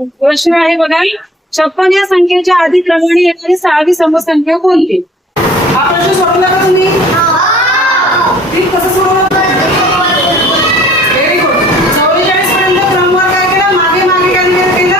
प्रश्न आहे बघा, 56 या संख्येच्या आधी क्रमाने येणारी 6वी समसंख्या कोणती? हा प्रश्न सोडवला का तुम्ही? ठीक, कसं सोडवलं? Very good. 44 पर्यंत क्रमवार काय केला? मागे मागे काय केलं?